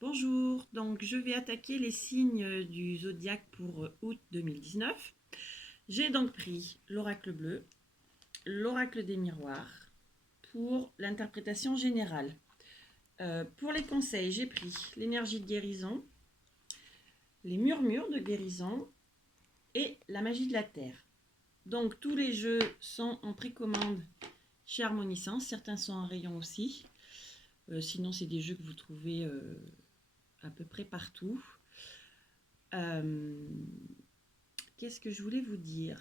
Bonjour, donc je vais attaquer les signes du zodiaque pour août 2019. J'ai donc pris l'oracle bleu, l'oracle des miroirs pour l'interprétation générale. Pour les conseils, j'ai pris l'énergie de guérison, les murmures de guérison et la magie de la terre. Donc tous les jeux sont en précommande chez Harmonisance, certains sont en rayon aussi. Sinon c'est des jeux que vous trouvez à peu près partout. Qu'est-ce que je voulais vous dire?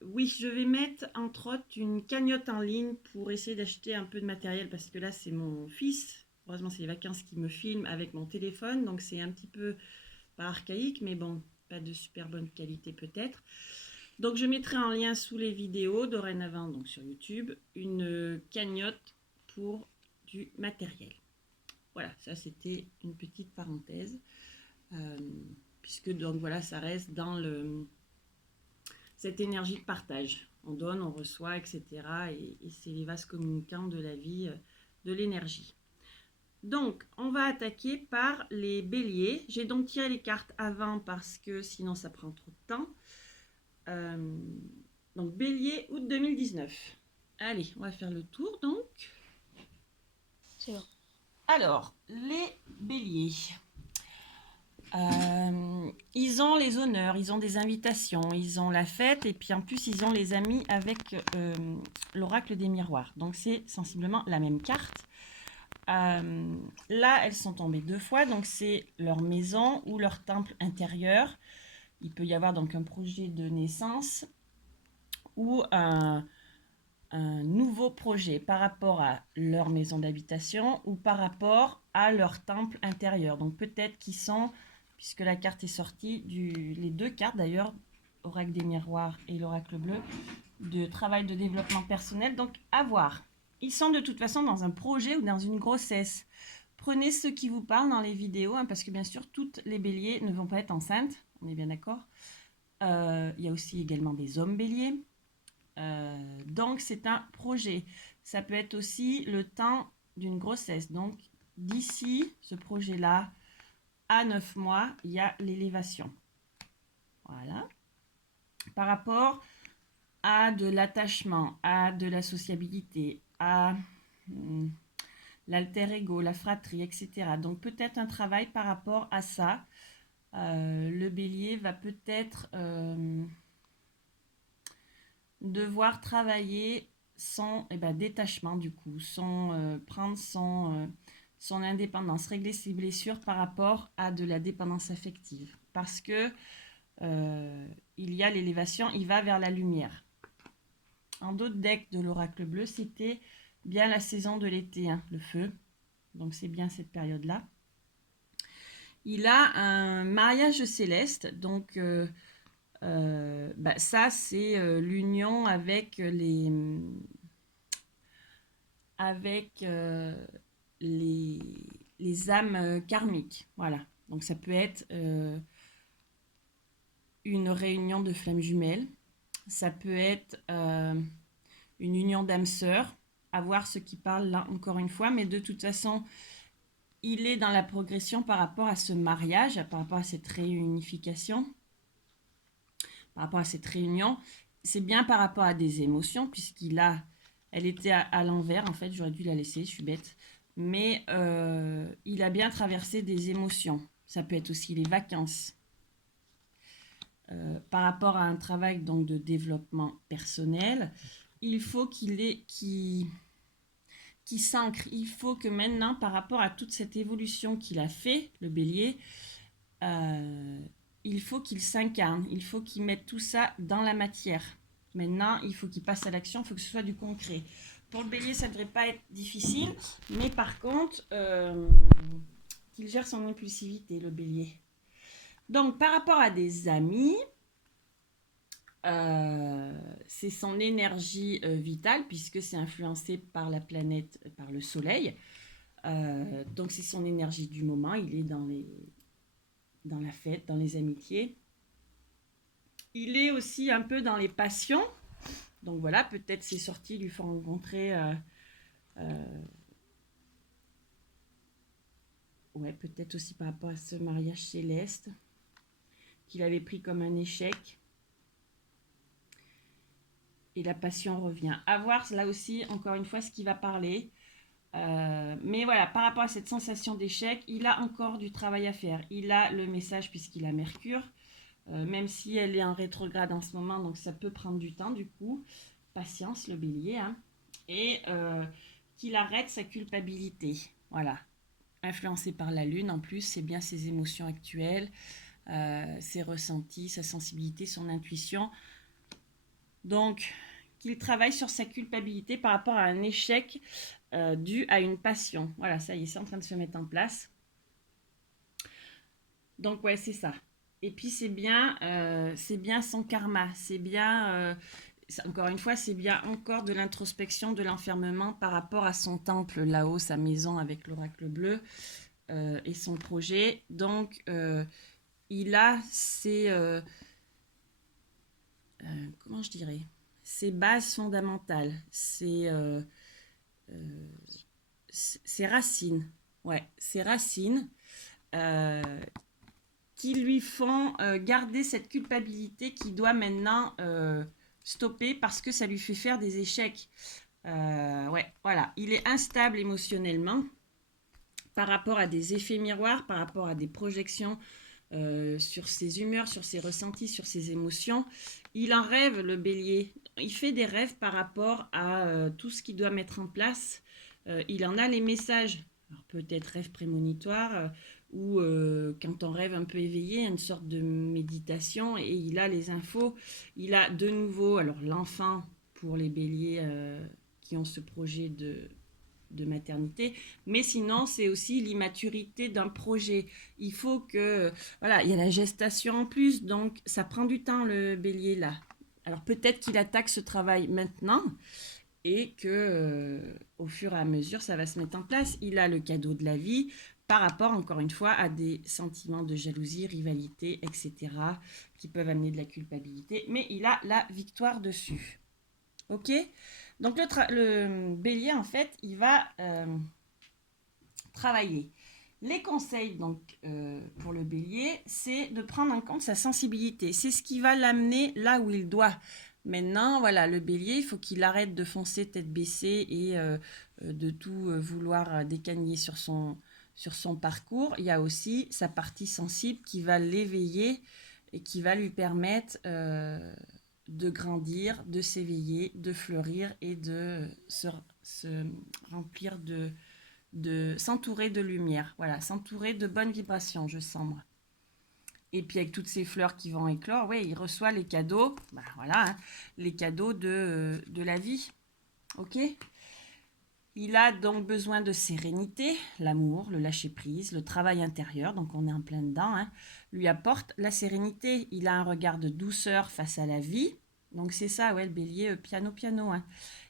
Oui, je vais mettre entre autres une cagnotte en ligne pour essayer d'acheter un peu de matériel parce que là c'est mon fils. Heureusement c'est les vacances qui me filment avec mon téléphone, donc c'est un petit peu pas archaïque, mais bon, pas de super bonne qualité peut-être. Donc je mettrai en lien sous les vidéos dorénavant, donc sur YouTube, une cagnotte pour du matériel. Voilà, ça c'était une petite parenthèse. Euh, Puisque donc voilà, ça reste dans cette énergie de partage. On donne, on reçoit, etc. Et c'est les vases communicants de la vie, de l'énergie. Donc, on va attaquer par les béliers. J'ai donc tiré les cartes avant parce que sinon ça prend trop de temps. Donc, bélier, août 2019. Allez, on va faire le tour donc. C'est bon. Alors, les béliers. Ils ont les honneurs, ils ont des invitations, ils ont la fête et puis en plus ils ont les amis avec l'oracle des miroirs. Donc c'est sensiblement la même carte. Là elles sont tombées deux fois, donc c'est leur maison ou leur temple intérieur. Il peut y avoir donc un projet de naissance ou un nouveau projet par rapport à leur maison d'habitation ou par rapport à leur temple intérieur. Donc peut-être qu'ils sont, puisque la carte est sortie, les deux cartes d'ailleurs, oracle des miroirs et l'oracle bleu, de travail de développement personnel. Donc à voir. Ils sont de toute façon dans un projet ou dans une grossesse. Prenez ceux qui vous parlent dans les vidéos, hein, parce que bien sûr, toutes les béliers ne vont pas être enceintes, on est bien d'accord. Il y a aussi également des hommes béliers. Donc, c'est un projet. Ça peut être aussi le temps d'une grossesse. Donc, d'ici ce projet-là, à 9 mois, il y a l'élévation. Voilà. Par rapport à de l'attachement, à de la sociabilité, à l'alter ego, la fratrie, etc. Donc, peut-être un travail par rapport à ça. Le bélier va peut-être devoir travailler son détachement du coup, prendre son indépendance, régler ses blessures par rapport à de la dépendance affective. Parce que il y a l'élévation, il va vers la lumière. En d'autres decks de l'oracle bleu, c'était bien la saison de l'été, hein, le feu. Donc c'est bien cette période-là. Il a un mariage céleste, donc ça c'est l'union avec avec les âmes karmiques. Voilà. Donc ça peut être une réunion de flammes jumelles. Ça peut être une union d'âmes sœurs. À voir ce qui parle là encore une fois. Mais de toute façon, il est dans la progression par rapport à ce mariage, par rapport à cette réunification, par rapport à cette réunion. C'est bien par rapport à des émotions, elle était à l'envers, en fait, j'aurais dû la laisser, je suis bête. Mais il a bien traversé des émotions. Ça peut être aussi les vacances. Par rapport à un travail donc de développement personnel, il faut qu'il s'ancre. Il faut que maintenant, par rapport à toute cette évolution qu'il a fait, le bélier, il faut qu'il s'incarne. Il faut qu'il mette tout ça dans la matière. Maintenant, il faut qu'il passe à l'action, il faut que ce soit du concret. Pour le bélier, ça ne devrait pas être difficile, mais par contre, qu'il gère son impulsivité, le bélier. Donc, par rapport à des amis, c'est son énergie vitale, puisque c'est influencé par la planète, par le soleil. Donc, c'est son énergie du moment, il est dans la fête, dans les amitiés. Il est aussi un peu dans les passions. Donc voilà, peut-être ces sorties lui font rencontrer ouais, peut-être aussi par rapport à ce mariage céleste qu'il avait pris comme un échec. Et la passion revient. À voir là aussi, encore une fois, ce qui va parler. Mais voilà, par rapport à cette sensation d'échec, il a encore du travail à faire. Il a le message puisqu'il a Mercure, même si elle est en rétrograde en ce moment, donc ça peut prendre du temps du coup. Patience, le bélier. Hein. Et qu'il arrête sa culpabilité. Voilà. Influencé par la lune, en plus, c'est bien ses émotions actuelles, ses ressentis, sa sensibilité, son intuition. Donc, qu'il travaille sur sa culpabilité par rapport à un échec dû à une passion. Voilà, ça y est, c'est en train de se mettre en place. Donc, ouais, c'est ça. Et puis, c'est bien son karma. C'est bien, encore une fois, c'est bien encore de l'introspection, de l'enfermement par rapport à son temple là-haut, sa maison avec l'oracle bleu et son projet. Donc, il a ses... comment je dirais, ses bases fondamentales, ses racines, ouais, ses racines qui lui font garder cette culpabilité qui doit maintenant stopper parce que ça lui fait faire des échecs. Ouais, voilà, il est instable émotionnellement par rapport à des effets miroirs, par rapport à des projections sur ses humeurs, sur ses ressentis, sur ses émotions. Il en rêve, le bélier. Il fait des rêves par rapport à tout ce qu'il doit mettre en place. Il en a les messages. Alors peut-être rêve prémonitoire ou quand on rêve un peu éveillé, une sorte de méditation et il a les infos. Il a de nouveau, alors l'enfant pour les béliers qui ont ce projet de maternité, mais sinon c'est aussi l'immaturité d'un projet. Il faut que, voilà, il y a la gestation en plus, donc ça prend du temps le bélier là. Alors peut-être qu'il attaque ce travail maintenant et que au fur et à mesure ça va se mettre en place. Il a le cadeau de la vie par rapport encore une fois à des sentiments de jalousie, rivalité, etc. qui peuvent amener de la culpabilité, mais il a la victoire dessus. Ok ? Donc le bélier, en fait, il va travailler. Les conseils donc, pour le bélier, c'est de prendre en compte sa sensibilité. C'est ce qui va l'amener là où il doit. Maintenant, voilà, le bélier, il faut qu'il arrête de foncer tête baissée et de tout vouloir décagner sur son parcours. Il y a aussi sa partie sensible qui va l'éveiller et qui va lui permettre de grandir, de s'éveiller, de fleurir et de se remplir de s'entourer de lumière. Voilà, s'entourer de bonnes vibrations, je sens moi. Et puis avec toutes ces fleurs qui vont éclore, ouais, il reçoit les cadeaux, bah voilà, hein, les cadeaux de la vie. Ok ? Il a donc besoin de sérénité, l'amour, le lâcher-prise, le travail intérieur, donc on est en plein dedans, hein, lui apporte la sérénité. Il a un regard de douceur face à la vie. Donc c'est ça, ouais, le bélier, piano, piano. Hein.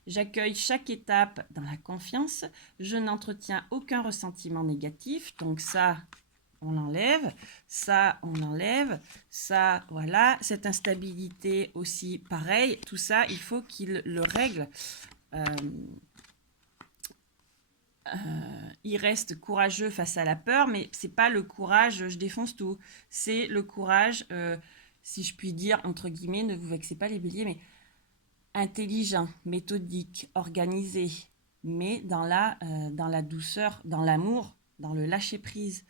J'accueille chaque étape dans la confiance. Je n'entretiens aucun ressentiment négatif. Donc ça, on l'enlève. Ça, on enlève. Ça, voilà. Cette instabilité aussi, pareil. Tout ça, il faut qu'il le règle. Il reste courageux face à la peur, mais c'est pas le courage, je défonce tout. C'est le courage, si je puis dire, entre guillemets, ne vous vexez pas les béliers, mais intelligent, méthodique, organisé, mais dans la douceur, dans l'amour, dans le lâcher-prise.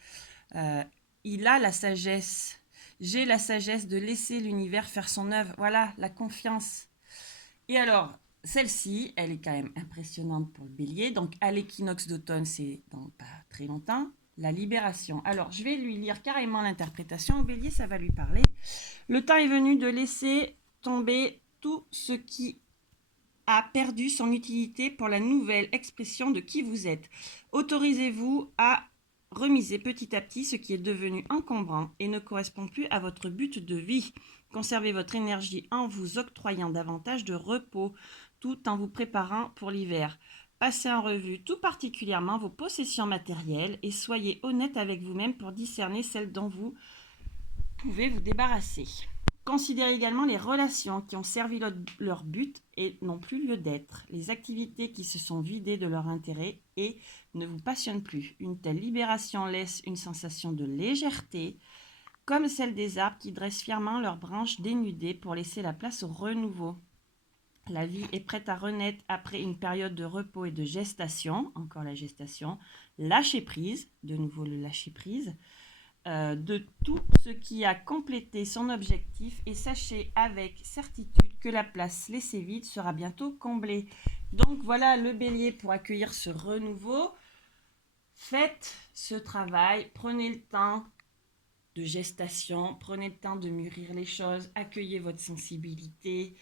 Il a la sagesse. J'ai la sagesse de laisser l'univers faire son œuvre. Voilà, la confiance. Et alors, celle-ci, elle est quand même impressionnante pour le bélier. Donc, à l'équinoxe d'automne, c'est dans pas très longtemps, la libération. Alors, je vais lui lire carrément l'interprétation. Au bélier, ça va lui parler. Le temps est venu de laisser tomber tout ce qui a perdu son utilité pour la nouvelle expression de qui vous êtes. Autorisez-vous à remiser petit à petit ce qui est devenu encombrant et ne correspond plus à votre but de vie. Conservez votre énergie en vous octroyant davantage de repos tout en vous préparant pour l'hiver. Passez en revue tout particulièrement vos possessions matérielles et soyez honnête avec vous-même pour discerner celles dont vous pouvez vous débarrasser. Considérez également les relations qui ont servi leur but et n'ont plus lieu d'être, les activités qui se sont vidées de leur intérêt et ne vous passionnent plus. Une telle libération laisse une sensation de légèreté, comme celle des arbres qui dressent fièrement leurs branches dénudées pour laisser la place au renouveau. La vie est prête à renaître après une période de repos et de gestation, encore la gestation, lâcher prise, de nouveau le lâcher prise, de tout ce qui a complété son objectif et sachez avec certitude que la place laissée vide sera bientôt comblée. Donc voilà le bélier pour accueillir ce renouveau. Faites ce travail, prenez le temps de gestation, prenez le temps de mûrir les choses, accueillez votre sensibilité.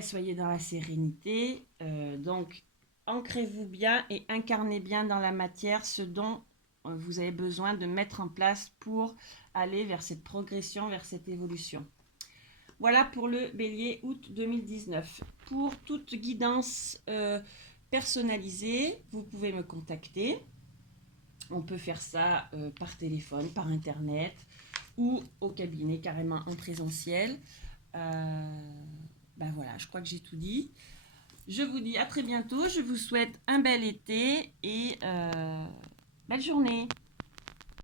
Soyez dans la sérénité. Donc, ancrez-vous bien et incarnez bien dans la matière ce dont vous avez besoin de mettre en place pour aller vers cette progression, vers cette évolution. Voilà pour le bélier août 2019. Pour toute guidance personnalisée, vous pouvez me contacter. On peut faire ça par téléphone, par internet ou au cabinet carrément en présentiel. Voilà, je crois que j'ai tout dit. Je vous dis à très bientôt. Je vous souhaite un bel été et belle journée.